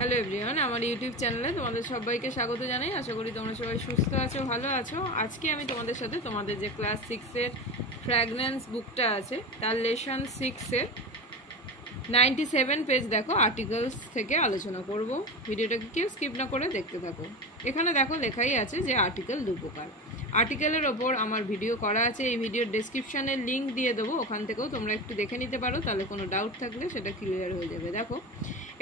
Hello everyone, আমার YouTube চ্যানেলে তোমাদের সবাইকে স্বাগত জানাই। আশা করি তোমরা সবাই সুস্থ আছো, ভালো আছো। আজকে আমি তোমাদের সাথে তোমাদের যে ক্লাস 6-এর ফ্র্যাগনেন্স বুকটা আছে তার লেসন 6-এর 97 পেজ দেখো আর্টিকেলস থেকে আলোচনা করব। ভিডিওটাকে কেউ স্কিপ না করে দেখতে থাকো। এখানে দেখো লেখাই আছে যে আর্টিকেল দু প্রকার। আর্টিকেলের ওপর আমার ভিডিও করা আছে, এই ভিডিওর ডেসক্রিপশানে লিঙ্ক দিয়ে দেবো, ওখান থেকেও তোমরা একটু দেখে নিতে পারো, তাহলে কোনো ডাউট থাকলে সেটা ক্লিয়ার হয়ে যাবে। দেখো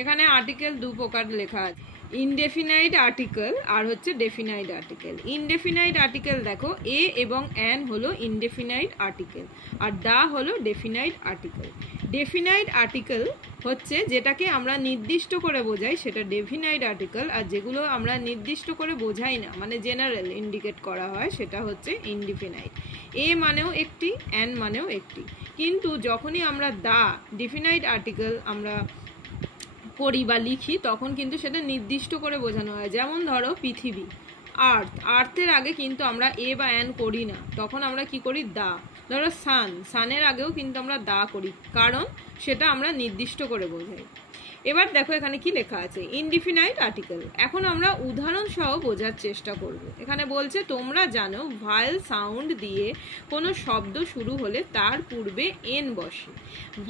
এখানে আর্টিকেল দু প্রকার লেখা আছে, ইনডেফিনাইট আর্টিকেল আর হচ্ছে ডেফিনাইট আর্টিকেল। ইনডেফিনাইট আর্টিকেল দেখো এ এবং অ্যান হলো ইনডেফিনাইট আর্টিকেল আর দা হলো ডেফিনাইট আর্টিকেল। ডেফিনাইট আর্টিকেল হচ্ছে যেটাকে আমরা নির্দিষ্ট করে বোঝাই সেটা ডেফিনাইট আর্টিকেল, আর যেগুলো আমরা নির্দিষ্ট করে বোঝাই না মানে জেনারেল ইন্ডিকেট করা হয় সেটা হচ্ছে ইনডেফিনাইট। এ মানেও একটি, অ্যান মানেও একটি, কিন্তু যখনই আমরা দা ডেফিনাইট আর্টিকেল আমরা করি বা লিখি তখন কিন্তু সেটা নির্দিষ্ট করে বোঝানো হয়। যেমন ধরো পৃথিবী, আর্থ, আর্থের আগে কিন্তু আমরা এ বা অ্যান করি না, তখন আমরা কি করি দা। ধরো সান, সানের আগেও কিন্তু আমরা দা করি, কারণ সেটা আমরা নির্দিষ্ট করে বোঝাই। এবার দেখো এখানে কি লেখা আছে, ইনডিফিনাইট আর্টিকেল। এখন আমরা উদাহরণ সহ বোঝার চেষ্টা করব। এখানে বলছে তোমরা জানো ভায়েল সাউন্ড দিয়ে কোনো শব্দ শুরু হলে তার পূর্বে এন বসে।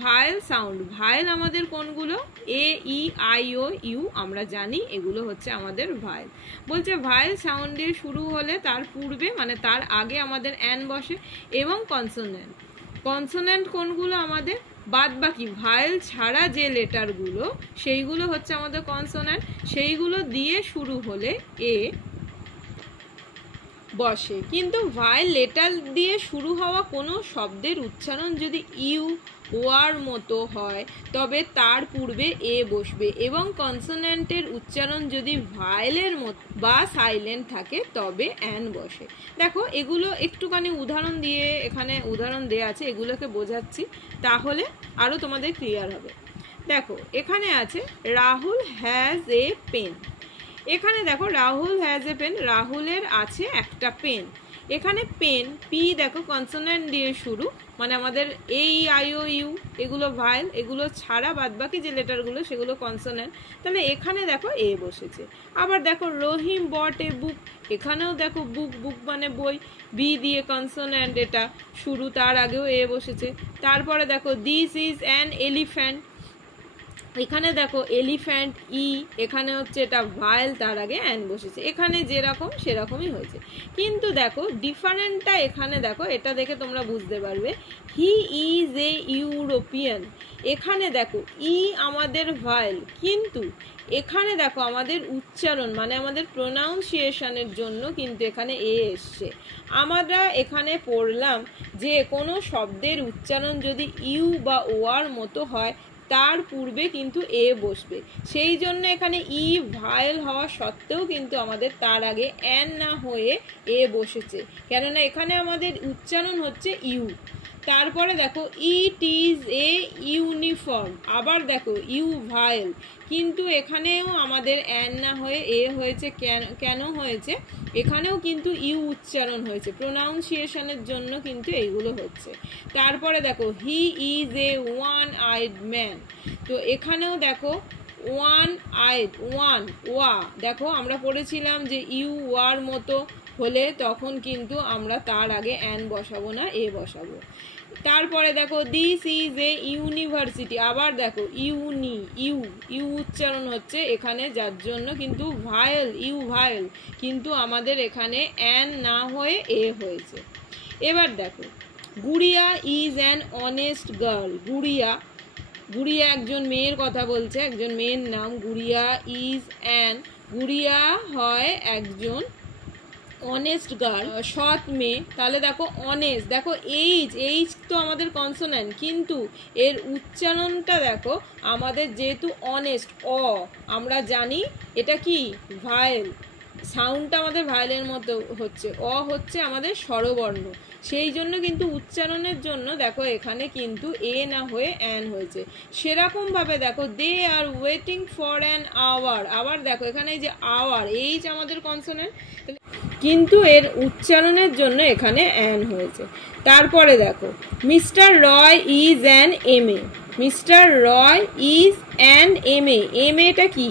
ভায়েল সাউন্ড, ভায়েল আমাদের কোনগুলো, এ ই আই ও ইউ, আমরা জানি এগুলো হচ্ছে আমাদের ভায়েল। বলছে ভায়েল সাউন্ড দিয়ে শুরু হলে তার পূর্বে মানে তার আগে আমাদের এন বসে, এবং কনসোনেন্ট। কনসোনেন্ট কোনগুলো আমাদের, বাদ বাকি ভায়েল ছাড়া যে লেটারগুলো সেইগুলো হচ্ছে আমাদের কনসোনেন্ট, সেইগুলো দিয়ে শুরু হলে এ বসে। কিন্তু ভায়েল লেটার দিয়ে শুরু হওয়া কোনো শব্দের উচ্চারণ যদি ইউ ওয়ার মতো হয় তবে তার পূর্বে এ বসবে, এবং কনসোনেন্টের উচ্চারণ যদি ভায়েলের মতো বা সাইলেন্ট থাকে তবে অ্যান বসে। দেখো এগুলো একটুখানি উদাহরণ দিয়ে, এখানে উদাহরণ দেয়া আছে, এগুলোকে বোঝাচ্ছি তাহলে আরও তোমাদের ক্লিয়ার হবে। দেখো এখানে আছে রাহুল হ্যাজ এ পেন। এখানে দেখো রাহুল হ্যাজ এ পেন, রাহুলের আছে একটা পেন। এখানে পেন, পি দেখো কনসোনেন্ট দিয়ে শুরু, মানে আমাদের এ ই আই ও ইউ এগুলো ভায়েল, এগুলো ছাড়া বাদবাকি যে লেটারগুলো সেগুলো কনসোনেন্ট, তাহলে এখানে দেখো এ বসেছে। আবার দেখো রহিম বট এ বুক, এখানেও দেখো বুক, বুক মানে বই, বি দিয়ে কনসোনেন্ট এটা শুরু, তার আগেও এ বসেছে। তারপরে দেখো দিস ইজ অ্যান এলিফ্যান্ট, এখানে দেখো এলিফ্যান্ট ই, এখানে হচ্ছে এটা ভায়েল, তার আগে অ্যান বসেছে। এখানে যেরকম সেরকমই হয়েছে, কিন্তু দেখো ডিফারেন্টটা এখানে দেখো, এটা দেখে তোমরা বুঝতে পারবে। হি ইজ এ ইউরোপিয়ান, এখানে দেখো ই আমাদের ভায়েল, কিন্তু এখানে দেখো আমাদের উচ্চারণ মানে আমাদের প্রোনাউন্সিয়েশনের জন্য কিন্তু এখানে এ এসছে। আমরা এখানে পড়লাম যে কোনো শব্দের উচ্চারণ যদি ইউ বা ওয়ার মতো হয় তার পূর্বে কিন্তু এ বসবে, সেই জন্য এখানে ই ভায়েল হওয়া সত্ত্বেও কিন্তু আমাদের তার আগে অ্যান না হয়ে এ বসেছে, কেননা এখানে আমাদের উচ্চারণ হচ্ছে ইউ। তারপরে দেখো ইট ইজ এ ইউনিফর্ম, আবার দেখো ইউ ভায়েল, কিন্তু এখানেও আমাদের অ্যান না হয়ে এ হয়েছে। কেন হয়েছে, এখানেও কিন্তু ইউ উচ্চারণ হয়েছে, প্রোনাউন্সিয়েশনের জন্য কিন্তু এইগুলো হচ্ছে। তারপরে দেখো he is a one eyed man, তো এখানেও দেখো ওয়ান আইড, ওয়ান ওয়া, দেখো আমরা পড়েছিলাম যে ইউ ওয়ার মতো হলে তখন কিন্তু আমরা তার আগে অ্যান বসাবো না, এ বসাবো। তারপরে দেখো দিস ইজ এ ইউনিভার্সিটি, আবার দেখো ইউনি, ইউ ইউ উচ্চারণ হচ্ছে এখানে, যার জন্য কিন্তু ভায়েল, ইউ ভায়েল, কিন্তু আমাদের এখানে অ্যান না হয়ে এ হয়েছে। এবার দেখো গুড়িয়া ইজ অ্যান অনেস্ট গার্ল, গুড়িয়া, গুড়িয়া একজন মেয়ের কথা বলছে, একজন মেয়ের নাম গুড়িয়া ইজ অ্যান, গুড়িয়া হয় একজন অনেস্ট গার্ল, সৎ মেয়ে। তাহলে দেখো অনেস্ট, দেখো এইচ, এইচ তো আমাদের কনসোনেন্ট, কিন্তু এর উচ্চারণটা দেখো আমাদের যেহেতু অনেস্ট অ, আমরা জানি এটা কি ভায়েল, সাউন্ডটা আমাদের ভায়েলের মতো হচ্ছে, অ হচ্ছে আমাদের স্বরবর্ণ, সেই জন্য কিন্তু উচ্চারণের জন্য দেখো এখানে কিন্তু এ না হয়ে অ্যান হয়েছে। সেরকমভাবে দেখো they are waiting for an hour, আবার দেখো এখানে এই যে আওয়ার, এইচ আমাদের কনসোনেন্ট, কিন্তু এর উচ্চারণের জন্য এখানে অ্যান হয়েছে। তারপরে দেখো mister Roy is an M A, mister Roy is an M A, M এটা কি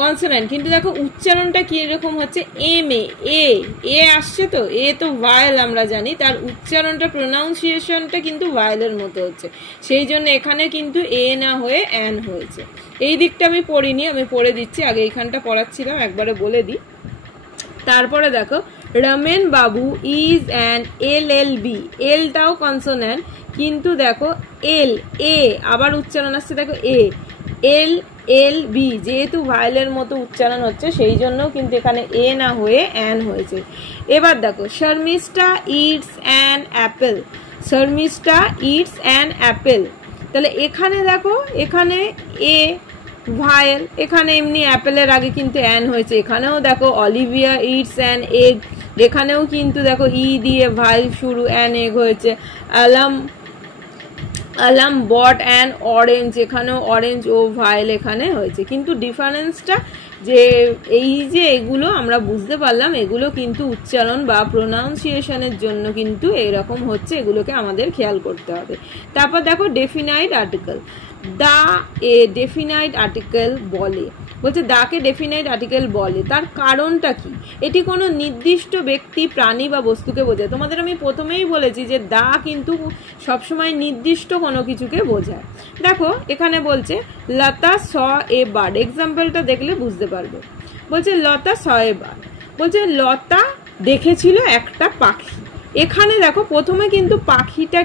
কনসোনেন্ট, কিন্তু দেখো উচ্চারণটা কি রকম হচ্ছে, এম এ আসছে, তো এ তো ভায়েল আমরা জানি, তার উচ্চারণটা প্রোনাউন্সিয়েশনটা কিন্তু ভায়েলের মতো হচ্ছে, সেই জন্য এখানে কিন্তু এ না হয়ে অ্যান হয়েছে। এই দিকটা আমি পড়িনি, আমি পড়ে দিচ্ছি, আগে এইখানটা পড়াচ্ছিলাম, একবারে বলে দিই। তারপরে দেখো রমেন বাবু ইজ অ্যান LLB, এলটাও কনসোনেন্ট, কিন্তু দেখো এল এ আবার উচ্চারণ আসছে, দেখো LLB, যেহেতু ভায়েলের মতো উচ্চারণ হচ্ছে সেই জন্য কিন্তু এখানে এ না হয়ে অ্যান হয়েছে। এবার দেখো Sharmishtha it's an apple, Sharmishtha it's an apple, তাহলে এখানে দেখো এখানে এ ভায়েল, এখানে এমনি অ্যাপেলের আগে কিন্তু অ্যান হয়েছে, এখানেও দেখো অলিভিয়া ইটস অ্যান এগ, এখানেও কিন্তু দেখো ই দিয়ে ভায়েল শুরু, অ্যান এগ হয়েছে। আলাম বট অ্যান অরেঞ্জ, এখানেও অরেঞ্জ ও ভায়েল এখানে হয়েছে, কিন্তু ডিফারেন্সটা যে এই যে এগুলো আমরা বুঝতে পারলাম, এগুলো কিন্তু উচ্চারণ বা প্রোনাউন্সিয়েশনের জন্য কিন্তু এরকম হচ্ছে, এগুলোকে আমাদের খেয়াল করতে হবে। তারপর দেখো ডেফিনাইট আর্টিকেল, দা এ ডেফিনাইট আর্টিকেল বলে, বলছে দাকে ডেফিনাইট আর্টিকেল বলে, তার কারণটা কি, এটি কোনো নির্দিষ্ট ব্যক্তি প্রাণী বা বস্তুকে বোঝায়। তোমাদের আমি প্রথমেই বলেছি যে দা কিন্তু সবসময় নির্দিষ্ট কোনো কিছুকে বোঝায়। দেখো এখানে বলছে লতা স এ বার্ড, এক্সাম্পলটা দেখলে বুঝতে পারবে। বলছে লতা স এ বার্ড, বলছে লতা দেখেছিল একটা পাখি, এখানে দেখো প্রথমে কিন্তু পাখিটা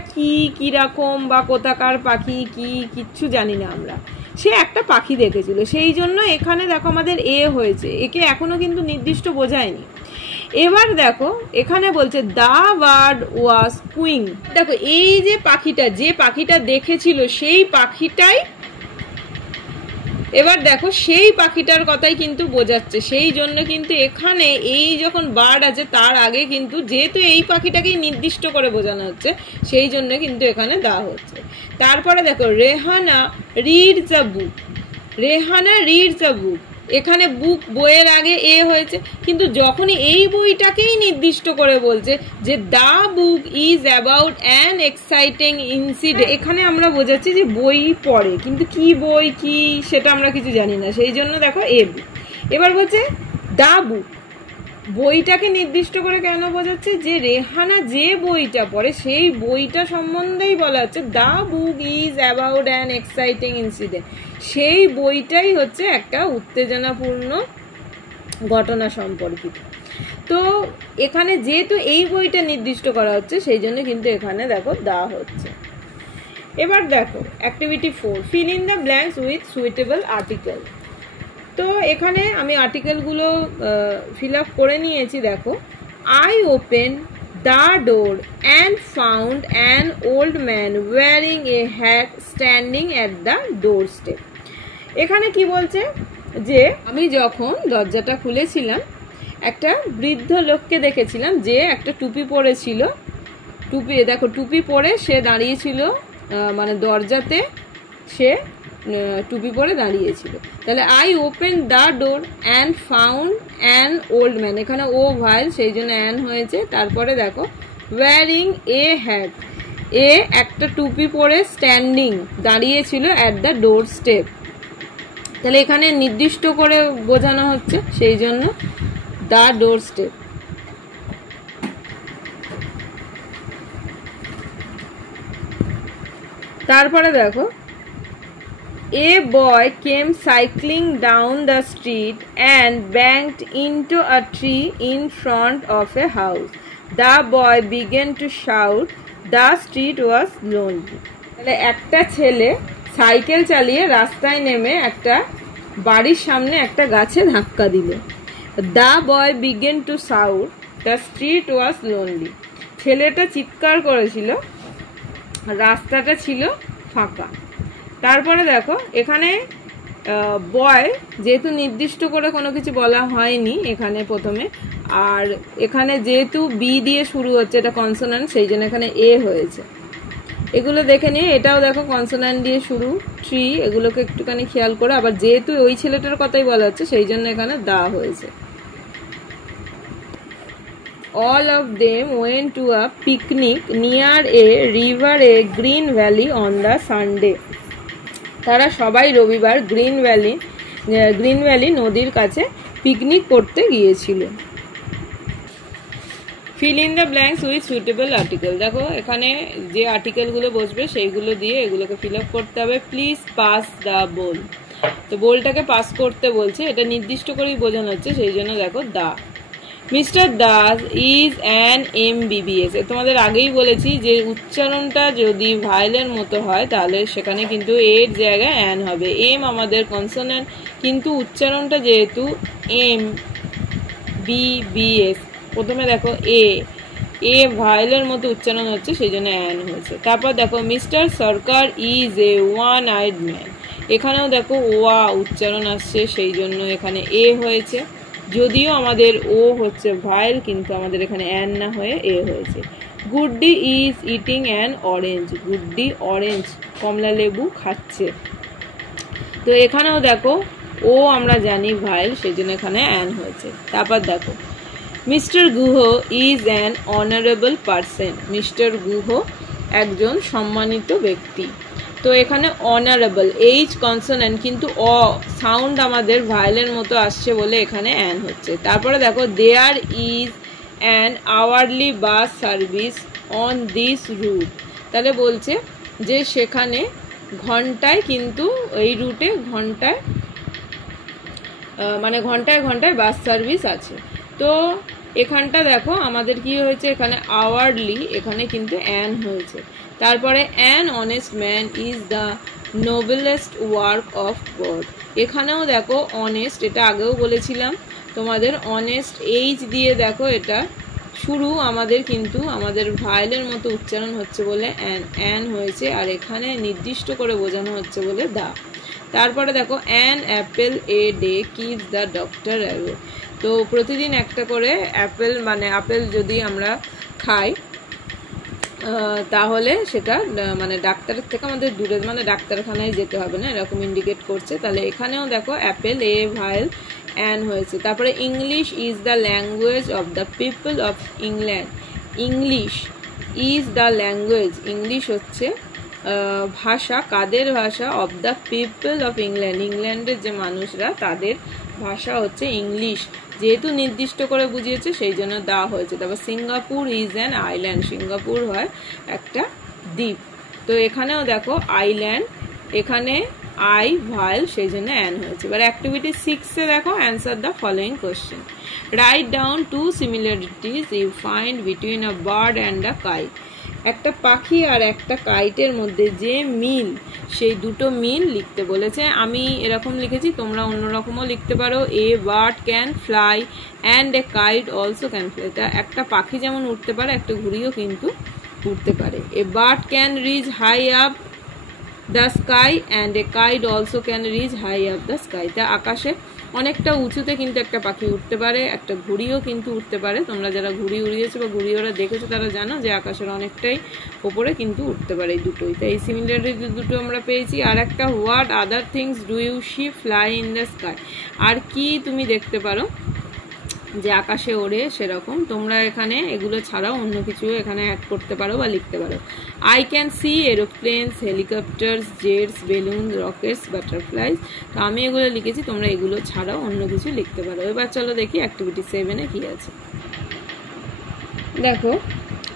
কিরকম বা কোথাকার পাখি কি কিচ্ছু জানি না আমরা, সে একটা পাখি দেখেছিল, সেই জন্য এখানে দেখো আমাদের এ হয়েছে, একে এখনো কিন্তু নির্দিষ্ট বোঝায়নি। এবার দেখো এখানে বলছে দা বার্ড ওয়াজ কুইং, দেখো এই যে পাখিটা দেখেছিল সেই পাখিটাই, এবার দেখো সেই পাখিটার কথাই কিন্তু বোঝাচ্ছে, সেই জন্য কিন্তু এখানে এই যখন বার্ড আছে তার আগে কিন্তু যেহেতু এই পাখিটাকেই নির্দিষ্ট করে বোঝানো হচ্ছে সেই জন্য কিন্তু এখানে দেওয়া হচ্ছে। তারপরে দেখো রেহানা রিডস আ বুক, রেহানা রিডস আ বুক, এখানে বুক বইয়ের আগে এ হয়েছে, কিন্তু যখনই এই বইটাকেই নির্দিষ্ট করে বলছে যে the book is about an exciting incident, এখানে আমরা বোঝাচ্ছি যে বই পড়ে, কিন্তু কি বই কি সেটা আমরা কিছু জানি না, সেই জন্য দেখো এ বুক। এবার বলছে দ্য বুক, বইটাকে নির্দিষ্ট করে কেন বোঝাচ্ছে, যে রেহানা যে বইটা পড়ে সেই বইটা সম্বন্ধেই বলা হচ্ছে, the book is about an exciting incident, সেই বইটাই হচ্ছে একটা উত্তেজনাপূর্ণ ঘটনা সম্পর্কিত। তো এখানে যেহেতু এই বইটা নির্দিষ্ট করা হচ্ছে সেই জন্য কিন্তু এখানে দেখো দেওয়া হচ্ছে। এবার দেখো activity 4, fill in the blanks with suitable article. তো এখানে আমি আর্টিকেলগুলো ফিল আপ করে নিয়েছি। দেখো I open the door and found an old man wearing a hat standing at the door step. এখানে কি বলছে, যে আমি যখন দরজাটা খুলেছিলাম একটা বৃদ্ধ লোককে দেখেছিলাম যে একটা টুপি পরেছিল, দেখো টুপি পরে সে দাঁড়িয়েছিল, মানে দরজাতে সে টুপি পরে দাঁড়িয়েছিল। তাহলে I open the door and found an old man, এখানে ও ভাইল সেই জন্য অ্যান হয়েছে। তারপরে দেখো ওয়ারিং এ হ্যাট, এ একটা টুপি পরে স্ট্যান্ডিং দাঁড়িয়েছিল অ্যাট দ্য ডোর স্টেপ, তাহলে এখানে নির্দিষ্ট করে বোঝানো হচ্ছে সেই জন্য দ্য ডোর স্টেপ। তারপরে দেখো A boy came cycling down the street and banged into a tree in front of a house. The boy began to shout. The street was lonely. তাহলে একটা ছেলে সাইকেল চালিয়ে রাস্তায় নেমে একটা বাড়ির সামনে একটা গাছে ধাক্কা দিল। The boy began to shout. The street was lonely. ছেলেটা চিৎকার করেছিল, রাস্তাটা ছিল ফাঁকা। তারপরে দেখো এখানে বয় যেহেতু নির্দিষ্ট করে কোনো কিছু বলা হয়নি এখানে প্রথমে, আর এখানে যেহেতু বি দিয়ে শুরু হচ্ছে এটা কনসোনান্ট সেই জন্য এখানে এ হয়েছে। এগুলো দেখে নিয়ে, এটাও দেখো কনসোনান্ট দিয়ে শুরু, ট্রি, এগুলোকে একটুখানি খেয়াল করে, আবার যেহেতু ওই ছেলেটার কথাই বলা হচ্ছে সেই জন্য এখানে দা হয়েছে। All of them went to a picnic near a river a Green Valley on the Sunday. তারা সবাই রবিবার গ্রিন ভ্যালি গ্রিন ভ্যালি নদীর কাছে পিকনিক করতে গিয়েছিল। Feel in the blanks with suitable article. দেখো এখানে যে আর্টিকেলগুলো বসবে সেইগুলো দিয়ে এগুলোকে ফিল আপ করতে হবে। প্লিজ পাস দ্য বোল। তো বোলটাকে পাস করতে বলছে, এটা নির্দিষ্ট করেই বোঝানো হচ্ছে, সেই জন্য দেখো দা। Mister Das is an MBBS। তোমাদের আগেই বলেছি যে উচ্চারণটা যদি ভায়েলের মতো হয় তাহলে সেখানে কিন্তু এর জায়গায় অ্যান হবে। এম আমাদের কনসোনেন্ট, কিন্তু উচ্চারণটা যেহেতু MBBS, প্রথমে দেখো এ ভায়েলের মতো উচ্চারণ হচ্ছে, সেই জন্য অ্যান হয়েছে। তারপর দেখো mister Sarkar is a one eyed man. এখানেও দেখো ওয়া উচ্চারণ আসছে, সেই জন্য এখানে এ হয়েছে। যদিও আমাদের ও হচ্ছে ভায়েল, কিন্তু আমাদের এখানে অ্যান না হয়ে এ হয়েছে। Guddi is eating an orange. Guddi orange, কমলা লেবু খাচ্ছে। তো এখানেও দেখো ও আমরা জানি ভায়েল, সেই জন্য এখানে অ্যান হয়েছে। তারপর দেখো mister Guha is an honourable person. Mister Guha একজন সম্মানিত ব্যক্তি। তো এখানে অনারেবল, এইচ কনসোনেন্ট, কিন্তু অ সাউন্ড আমাদের ভায়েলের মতো আসছে বলে এখানে অ্যান হচ্ছে। তারপরে দেখো there is an hourly bus service on this route. তাহলে বলছে যে সেখানে ঘন্টায়, কিন্তু এই রুটে ঘন্টায় মানে ঘন্টায় ঘন্টায় বাস সার্ভিস আছে। তো এখানটা দেখো আমাদের কি হয়েছে, এখানে আওয়ারলি, এখানে কিন্তু অ্যান হয়েছে। তারপরে an honest man is the noblest work of god. এখানেও দেখো অনেস্ট, এটা আগেও বলেছিলাম তোমাদের, অনেস্ট এইচ দিয়ে দেখো এটা শুরু আমাদের, কিন্তু আমাদের ভায়েলের মতো উচ্চারণ হচ্ছে বলে অ্যান হয়েছে, আর এখানে নির্দিষ্ট করে বোঝানো হচ্ছে বলে দা। তারপরে দেখো an Apple a day keeps the doctor away. তো প্রতিদিন একটা করে অ্যাপেল, মানে আপেল যদি আমরা খাই তাহলে সেটা মানে ডাক্তারের থেকে আমাদের দূরে, মানে ডাক্তারখানায় যেতে হবে না, এরকম ইন্ডিকেট করছে। তাহলে এখানেও দেখো অ্যাপেল এ ভায়েল অ্যান হয়েছে। তারপরে English is the language of the people of England. English is the language, English হচ্ছে ভাষা, কাদের ভাষা, of the people of England, ইংল্যান্ডের যে মানুষরা তাদের ভাষা হচ্ছে ইংলিশ। যেহেতু নির্দিষ্ট করে বুঝিয়েছে সেই জন্য দা হয়েছে। তারপর Singapore is an island. Singapore হয় একটা দ্বীপ। তো এখানেও দেখো আইল্যান্ড, এখানে আই ভায়েল, সেই জন্য অ্যান হয়েছে। এবার অ্যাক্টিভিটি 6-এ দেখো answer the following question. Write down 2 similarities you find between a bird and a kite. একটা পাখি আর একটা কাইটের মধ্যে যে মিল, সেই দুটো মিল লিখতে বলেছে। আমি এরকম লিখেছি, তোমরা অন্যরকমও লিখতে পারো। এ bird can fly and a kite also can fly. তা একটা পাখি যেমন উঠতে পারে, একটা ঘুড়িও কিন্তু উঠতে পারে। A bird can reach high up the sky and a kite also can reach high up the sky. তা আকাশে অনেকটা উঁচুতে কিন্তু একটা পাখি উঠতে পারে, একটা ঘুড়িও কিন্তু উঠতে পারে। তোমরা যারা ঘুড়ি উড়িয়েছো বা ঘুড়ি ওরা দেখেছো তারা জানো যে আকাশের অনেকটাই ওপরে কিন্তু উঠতে পারে, এই দুটোই। তাই এই সিমিলারিটি দুটো আমরা পেয়েছি। আর একটা what other things do you see fly in the sky. আর কি তুমি দেখতে পারো যে আকাশে ওড়ে, সেরকম তোমরা এখানে এগুলো ছাড়াও অন্য কিছু এখানে অ্যাড করতে পারো বা লিখতে পারো। I can see এরোপ্লেনস, helicopters, jets, balloon, Rockets, butterflies. তো আমি এগুলো লিখেছি, তোমরা এগুলো ছাড়াও অন্য কিছু লিখতে পারো। এবার চলো দেখি অ্যাক্টিভিটি 7-এ কি আছে। দেখো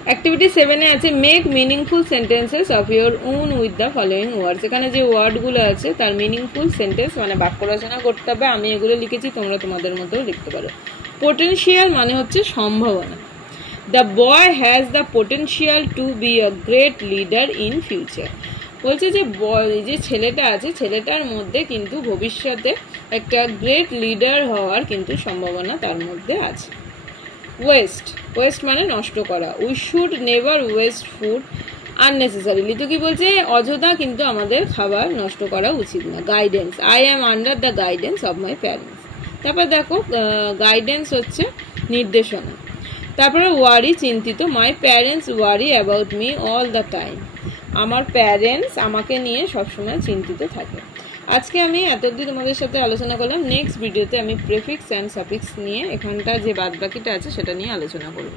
অ্যাক্টিভিটি 7-এ আছে make meaningful sentences of your own with the following words. এখানে যে ওয়ার্ডগুলো আছে তার মিনিংফুল সেন্টেন্স মানে বাক্য রচনা করতে হবে। আমি এগুলো লিখেছি, তোমরা তোমাদের মতো লিখতে পারো। পোটেনশিয়াল মানে হচ্ছে সম্ভাবনা। The boy has the potential to be a great leader in future. বলছে যে যে ছেলেটা আছে, ছেলেটার মধ্যে কিন্তু ভবিষ্যতে একটা গ্রেট লিডার হওয়ার কিন্তু সম্ভাবনা তার মধ্যে আছে। ওয়েস্ট, ওয়েস্ট মানে নষ্ট করা। We should never West food unnecessarily. তো কি বলছে, অযথা কিন্তু আমাদের খাবার নষ্ট করা উচিত না। Guidance, I am under the guidance of my parents. তারপর দেখো গাইডেন্স হচ্ছে নির্দেশনা। তারপরে ওয়ারি, চিন্তিত। My parents worry about me all the time. আমার প্যারেন্টস আমাকে নিয়ে সবসময় চিন্তিত থাকে। আজকে আমি এত অবধি তোমাদের সাথে আলোচনা করলাম। নেক্সট ভিডিওতে আমি প্রেফিক্স অ্যান্ড সাফিক্স নিয়ে এখানটা যে বাদবাকিটা আছে সেটা নিয়ে আলোচনা করব।